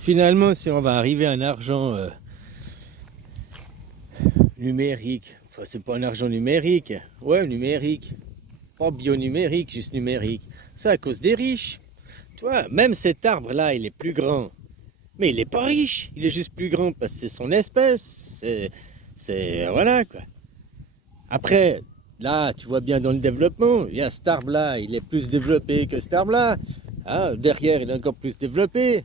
Finalement, si on va arriver à un argent numérique, enfin c'est pas un argent numérique, ouais numérique, pas bionumérique, juste numérique, c'est à cause des riches. Tu vois, même cet arbre-là, il est plus grand, mais il est pas riche, il est juste plus grand parce que c'est son espèce, voilà quoi. Après, là, tu vois bien dans le développement, il y a cet arbre-là, il est plus développé que cet arbre-là. Ah, derrière, il est encore plus développé.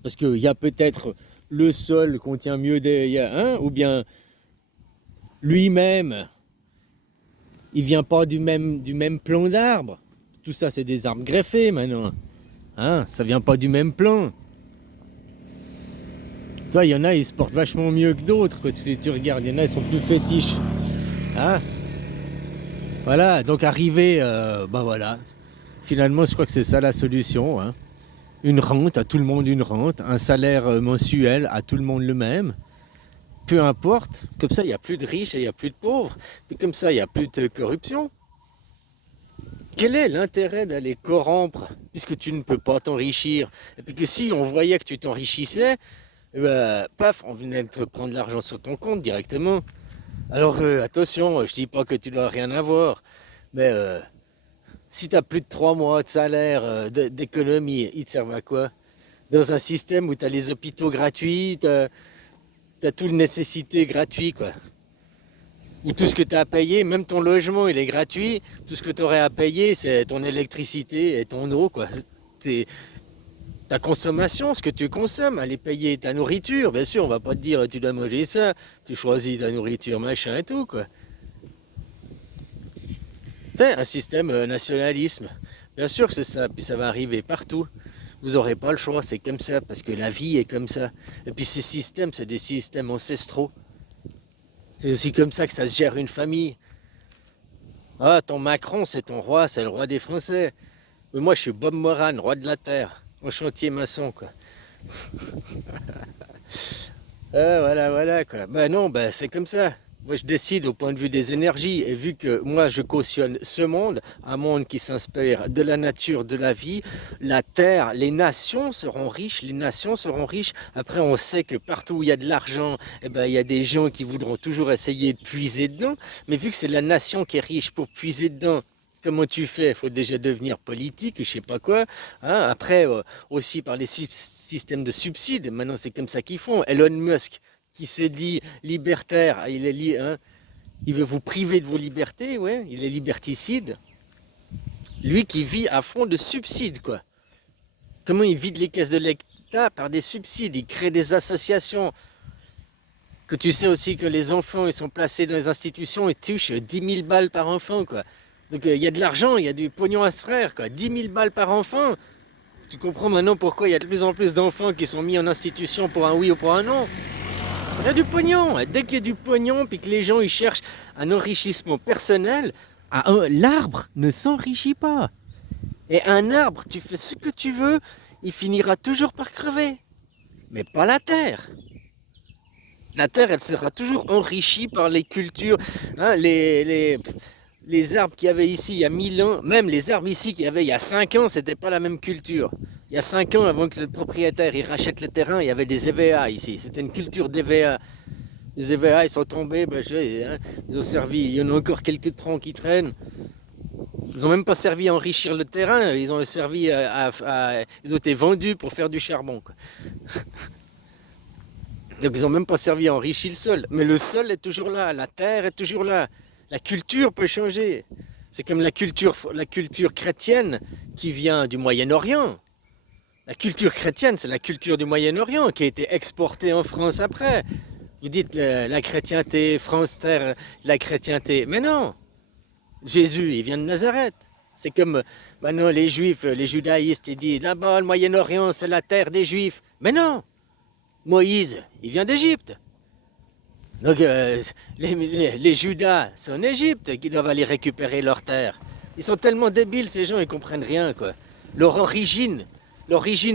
Parce qu'il y a peut-être le sol contient mieux des, hein, ou bien lui-même, il vient pas du même plan d'arbre. Tout ça, c'est des arbres greffés maintenant. Hein, ça vient pas du même plan. Toi, il y en a, ils se portent vachement mieux que d'autres. Si tu regardes, il y en a, ils sont plus fétiches. Hein, voilà, donc arriver, bah voilà. Finalement, je crois que c'est ça la solution. Hein. Une rente, à tout le monde une rente. Un salaire mensuel, à tout le monde le même. Peu importe, comme ça il n'y a plus de riches et il n'y a plus de pauvres, et comme ça il n'y a plus de corruption. Quel est l'intérêt d'aller corrompre puisque tu ne peux pas t'enrichir? Et puis que si on voyait que tu t'enrichissais, eh ben, paf, on venait de te prendre l'argent sur ton compte directement. Alors attention, je dis pas que tu dois rien avoir, mais si tu as plus de 3 mois de salaire d'économie, ils te servent à quoi? Dans un système où tu as les hôpitaux gratuits, tu as tout le nécessité gratuit, quoi. Ou tout ce que tu as à payer, même ton logement, il est gratuit. Tout ce que tu aurais à payer, c'est ton électricité et ton eau, quoi. Ta consommation, ce que tu consommes, aller payer ta nourriture. Bien sûr, on va pas te dire tu dois manger ça, tu choisis ta nourriture, machin et tout, quoi. C'est un système nationalisme. Bien sûr que c'est ça, puis ça va arriver partout. Vous n'aurez pas le choix, c'est comme ça, parce que la vie est comme ça. Et puis ces systèmes, c'est des systèmes ancestraux. C'est aussi comme ça que ça se gère une famille. Ah, ton Macron, c'est ton roi, c'est le roi des Français. Mais moi, je suis Bob Moran, roi de la terre, en chantier maçon, quoi. Ah, voilà, voilà, quoi. Ben non, ben c'est comme ça. Moi, je décide au point de vue des énergies. Et vu que moi, je cautionne ce monde, un monde qui s'inspire de la nature, de la vie, la terre, les nations seront riches, les nations seront riches. Après, on sait que partout où il y a de l'argent, eh ben, il y a des gens qui voudront toujours essayer de puiser dedans. Mais vu que c'est la nation qui est riche pour puiser dedans, comment tu fais? Il faut déjà devenir politique, je sais pas quoi. Hein. Après, aussi par les systèmes de subsides, maintenant c'est comme ça qu'ils font. Elon Musk, qui se dit libertaire, hein, il veut vous priver de vos libertés, ouais, il est liberticide. Lui qui vit à fond de subsides, quoi. Comment il vide les caisses de l'État par des subsides? Il crée des associations. Que tu sais aussi que les enfants, ils sont placés dans les institutions et touchent 10 000 balles par enfant, quoi. Donc il y a de l'argent, il y a du pognon à se faire, quoi. 10 000 balles par enfant. Tu comprends maintenant pourquoi il y a de plus en plus d'enfants qui sont mis en institution pour un oui ou pour un non. Il y a du pognon. Dès qu'il y a du pognon, puis que les gens ils cherchent un enrichissement personnel, l'arbre ne s'enrichit pas. Et un arbre, tu fais ce que tu veux, il finira toujours par crever. Mais pas la terre. La terre, elle sera toujours enrichie par les cultures, hein, les arbres qu'il y avait ici il y a 1000 ans, même les arbres ici qu'il y avait il y a 5 ans, c'était pas la même culture. Il y a 5 ans, avant que le propriétaire il rachète le terrain, il y avait des EVA ici. C'était une culture d'EVA. Les EVA, ils sont tombés, ben, hein, ils ont servi. Il y en a encore quelques troncs qui traînent. Ils n'ont même pas servi à enrichir le terrain, ils ont servi ils ont été vendus pour faire du charbon, quoi. Donc ils n'ont même pas servi à enrichir le sol. Mais le sol est toujours là, la terre est toujours là. La culture peut changer. C'est comme la culture chrétienne qui vient du Moyen-Orient. La culture chrétienne, c'est la culture du Moyen-Orient qui a été exportée en France après. Vous dites la chrétienté, France terre, la chrétienté. Mais non, Jésus, il vient de Nazareth. C'est comme maintenant les juifs, les judaïstes, ils disent là-bas, le Moyen-Orient, c'est la terre des juifs. Mais non, Moïse, il vient d'Égypte. Donc les Judas, c'est en Égypte qu'ils doivent aller récupérer leur terre. Ils sont tellement débiles, ces gens, ils comprennent rien, quoi. L'origine,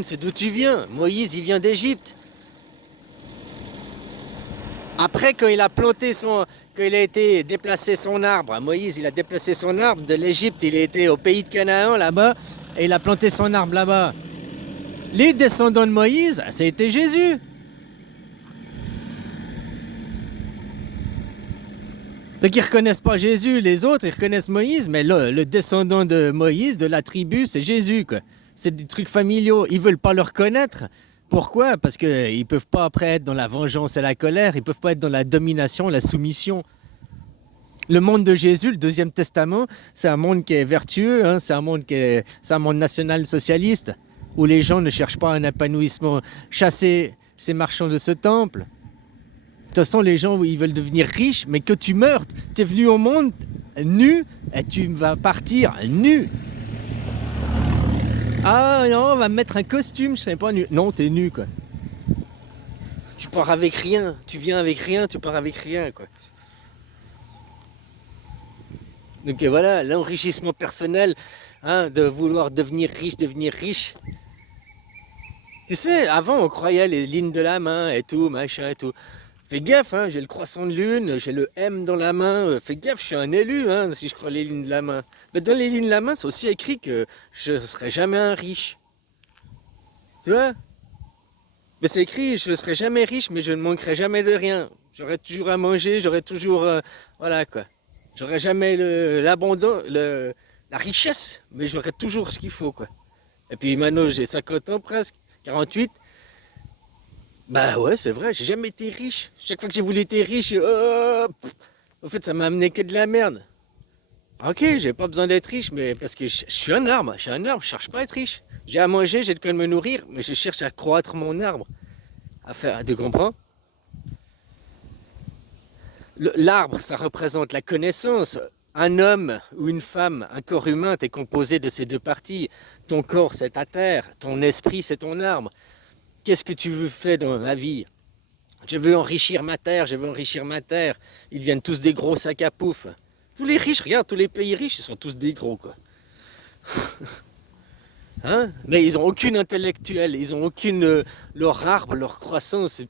c'est d'où tu viens. Moïse, il vient d'Égypte. Après, quand il a été déplacé son arbre, Moïse, il a déplacé son arbre de l'Égypte, il a été au pays de Canaan, là-bas, et il a planté son arbre là-bas. Les descendants de Moïse, ça a été Jésus. Donc ils ne reconnaissent pas Jésus, les autres ils reconnaissent Moïse, mais là, le descendant de Moïse, de la tribu, c'est Jésus, quoi. C'est des trucs familiaux, ils ne veulent pas le reconnaître. Pourquoi? Parce qu'ils ne peuvent pas après être dans la vengeance et la colère, ils ne peuvent pas être dans la domination, la soumission. Le monde de Jésus, le Deuxième Testament, c'est un monde qui est vertueux, hein, c'est un monde national-socialiste, où les gens ne cherchent pas un épanouissement. Chasser ces marchands de ce temple. De toute façon, les gens, ils veulent devenir riches, mais que tu meurs. Tu es venu au monde nu et tu vas partir nu. Ah non, on va me mettre un costume, je serai pas nu. Non, t'es nu, quoi. Tu pars avec rien. Tu viens avec rien, tu pars avec rien, quoi. Donc voilà, l'enrichissement personnel, hein, de vouloir devenir riche, devenir riche. Tu sais, avant, on croyait les lignes de la main et tout, machin et tout. Fais gaffe, hein, j'ai le croissant de lune, j'ai le M dans la main. Fais gaffe, je suis un élu, hein, si je crois les lignes de la main. Mais dans les lignes de la main, c'est aussi écrit que je ne serai jamais un riche. Tu vois? Mais c'est écrit, je ne serai jamais riche, mais je ne manquerai jamais de rien. J'aurai toujours à manger, j'aurai toujours... voilà, quoi. J'aurai jamais l'abondance, la richesse, mais j'aurai toujours ce qu'il faut, quoi. Et puis maintenant, j'ai 50 ans presque, 48. Bah ouais, c'est vrai, j'ai jamais été riche. Chaque fois que j'ai voulu être riche, en fait, ça m'a amené que de la merde. Ok, j'ai pas besoin d'être riche, mais parce que je suis un arbre, je cherche pas à être riche. J'ai à manger, j'ai de quoi me nourrir, mais je cherche à croître mon arbre. À faire, tu comprends? L'arbre, ça représente la connaissance. Un homme ou une femme, un corps humain, t'es composé de ces deux parties. Ton corps, c'est ta terre. Ton esprit, c'est ton arbre. Qu'est-ce que tu veux faire dans la vie? Je veux enrichir ma terre, je veux enrichir ma terre. Ils viennent tous des gros sacs à pouf. Tous les riches, regarde, tous les pays riches, ils sont tous des gros, quoi. Hein? Mais ils n'ont aucune intellectuelle, ils n'ont aucune... leur arbre, leur croissance,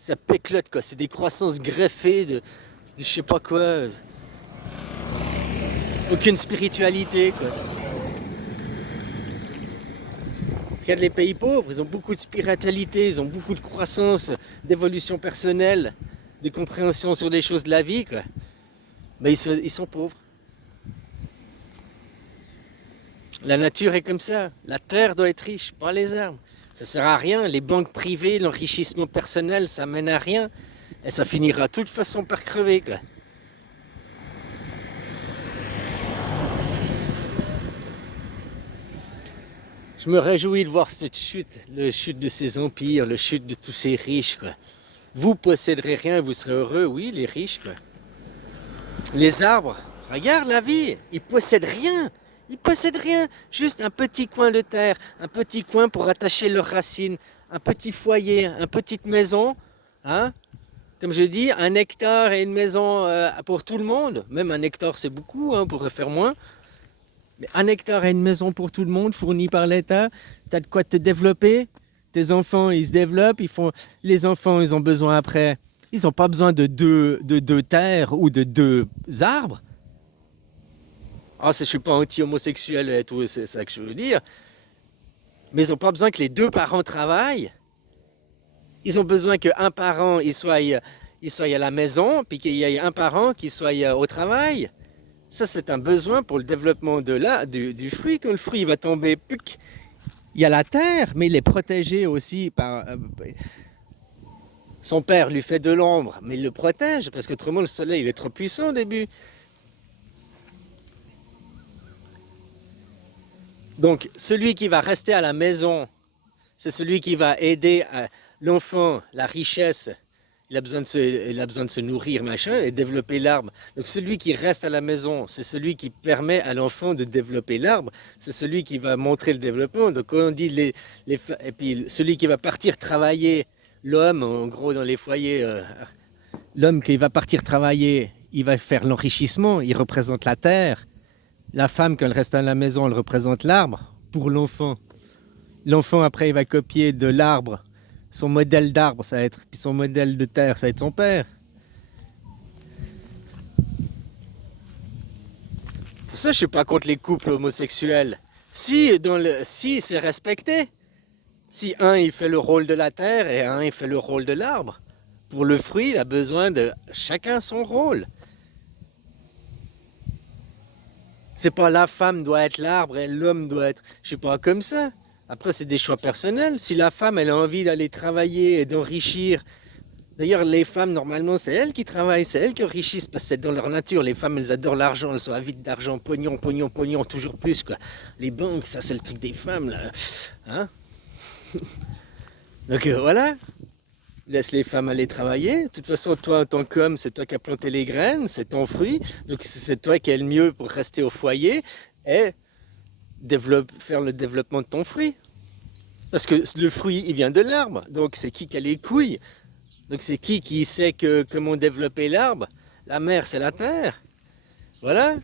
ça péclote, quoi. C'est des croissances greffées de je sais pas quoi. Aucune spiritualité, quoi. Regarde les pays pauvres, ils ont beaucoup de spiritualité, ils ont beaucoup de croissance, d'évolution personnelle, de compréhension sur les choses de la vie, quoi. Mais ils sont pauvres. La nature est comme ça. La terre doit être riche, pas les arbres. Ça sert à rien. Les banques privées, l'enrichissement personnel, ça mène à rien. Et ça finira de toute façon par crever, quoi. Je me réjouis de voir cette chute, la chute de ces empires, la chute de tous ces riches, quoi. Vous posséderez rien, vous serez heureux, oui, les riches, quoi. Les arbres, regarde la vie, ils possèdent rien. Ils possèdent rien, juste un petit coin de terre, un petit coin pour attacher leurs racines, un petit foyer, une petite maison, hein. Comme je dis, un hectare et une maison pour tout le monde. Même un hectare, c'est beaucoup, hein, on pourrait faire moins. Mais un hectare et une maison pour tout le monde, fournie par l'État. Tu as de quoi te développer. Tes enfants, ils se développent. Les enfants, ils ont besoin après. Ils n'ont pas besoin de deux terres ou de deux arbres. Ah, je ne suis pas anti-homosexuel et tout, c'est ça que je veux dire. Mais ils n'ont pas besoin que les deux parents travaillent. Ils ont besoin qu'un parent il soit à la maison, puis qu'il y ait un parent qui soit au travail. Ça, c'est un besoin pour le développement du fruit. Quand le fruit va tomber, il y a la terre, mais il est protégé aussi par... son père lui fait de l'ombre, mais il le protège, parce qu'autrement, le soleil il est trop puissant au début. Donc, celui qui va rester à la maison, c'est celui qui va aider l'enfant, la richesse. Il a besoin de se nourrir, machin, et développer l'arbre. Donc, celui qui reste à la maison, c'est celui qui permet à l'enfant de développer l'arbre. C'est celui qui va montrer le développement. Donc, quand on dit et puis, celui qui va partir travailler, l'homme, en gros, dans les foyers, l'homme qui va partir travailler, il va faire l'enrichissement, il représente la terre. La femme, quand elle reste à la maison, elle représente l'arbre pour l'enfant. L'enfant, après, il va copier de l'arbre. Son modèle d'arbre, ça va être... Puis son modèle de terre, ça va être son père. Pour ça, je ne suis pas contre les couples homosexuels. Si c'est respecté. Si un il fait le rôle de la terre et un il fait le rôle de l'arbre, pour le fruit, il a besoin de chacun son rôle. C'est pas la femme doit être l'arbre et l'homme doit être, je sais pas, comme ça. Après, c'est des choix personnels. Si la femme, elle a envie d'aller travailler et d'enrichir, d'ailleurs, les femmes, normalement, c'est elles qui travaillent, c'est elles qui enrichissent, parce que c'est dans leur nature. Les femmes, elles adorent l'argent, elles sont avides d'argent, pognon, pognon, pognon, toujours plus, quoi. Les banques, ça, c'est le truc des femmes, là. Hein? Donc, voilà. Laisse les femmes aller travailler. De toute façon, toi, en tant qu'homme, c'est toi qui as planté les graines, c'est ton fruit. Donc, c'est toi qui es le mieux pour rester au foyer et faire le développement de ton fruit. Parce que le fruit, il vient de l'arbre. Donc, c'est qui a les couilles? Donc, c'est qui sait comment développer l'arbre? La mère, c'est la terre. Voilà.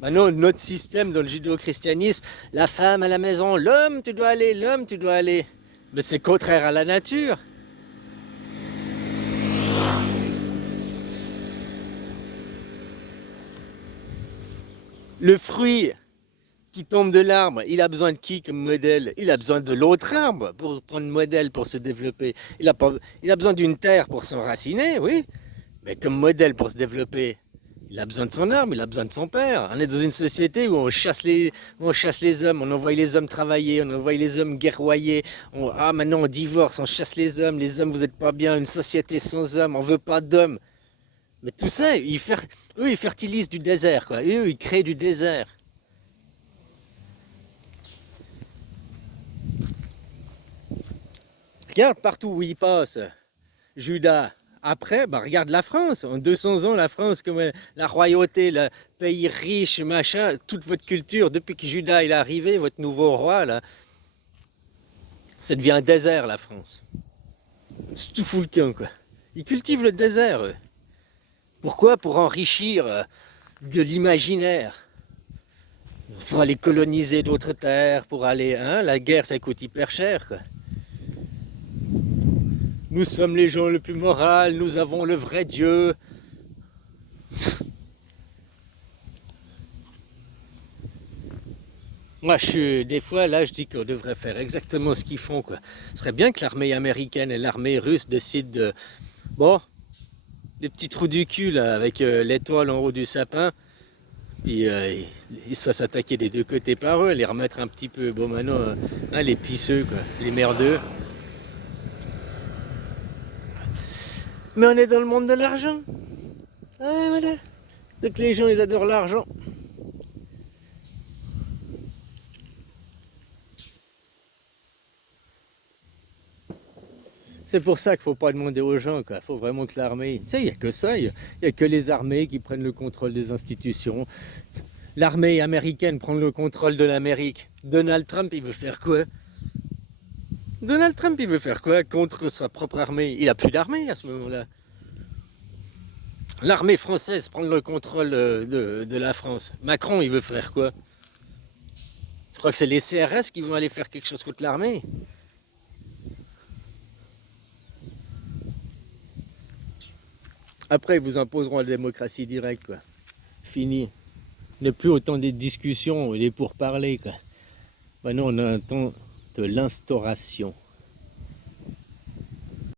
Maintenant, notre système dans le judéo-christianisme, la femme à la maison, l'homme, tu dois aller, l'homme, tu dois aller. Mais c'est contraire à la nature. Le fruit qui tombe de l'arbre, il a besoin de qui comme modèle? Il a besoin de l'autre arbre pour prendre modèle pour se développer. Il a besoin d'une terre pour s'enraciner, oui, mais comme modèle pour se développer. Il a besoin de son arbre, il a besoin de son père. On est dans une société où on chasse les hommes, on envoie les hommes travailler, on envoie les hommes guerroyer. Maintenant on divorce, on chasse les hommes vous n'êtes pas bien, une société sans hommes, on veut pas d'hommes. Mais tout ça, eux ils fertilisent du désert, quoi. Eux ils créent du désert. Regarde partout où il passe, Judas. Après, bah, regarde la France. En 200 ans, la France, comme la royauté, le pays riche, machin, toute votre culture, depuis que Judas est arrivé, votre nouveau roi, là, ça devient un désert, la France. C'est tout fou le camp, quoi. Ils cultivent le désert, eux. Pourquoi? Pour enrichir de l'imaginaire. Pour aller coloniser d'autres terres, pour aller... Hein, la guerre, ça coûte hyper cher, quoi. Nous sommes les gens les plus moraux, nous avons le vrai Dieu. Moi, des fois, là, je dis qu'on devrait faire exactement ce qu'ils font, quoi. Ce serait bien que l'armée américaine et l'armée russe décident de... Bon, des petits trous du cul, là, avec l'étoile en haut du sapin. Puis ils se fassent attaquer des deux côtés par eux, les remettre un petit peu... Bon, maintenant, hein, les pisseux, quoi, les merdeux. Mais on est dans le monde de l'argent. Ah, voilà. Donc les gens, ils adorent l'argent. C'est pour ça qu'il ne faut pas demander aux gens, quoi. Il faut vraiment que l'armée... Tu sais, il n'y a que ça. Il n'y a que les armées qui prennent le contrôle des institutions. L'armée américaine prend le contrôle de l'Amérique. Donald Trump, il veut faire quoi? Donald Trump, il veut faire quoi contre sa propre armée? Il n'a plus d'armée à ce moment-là. L'armée française prend le contrôle de la France. Macron, il veut faire quoi? Je crois que c'est les CRS qui vont aller faire quelque chose contre l'armée. Après, ils vous imposeront la démocratie directe, quoi. Fini. Ne plus autant des discussions et des pourparlers, quoi. Maintenant, on a un temps de l'instauration.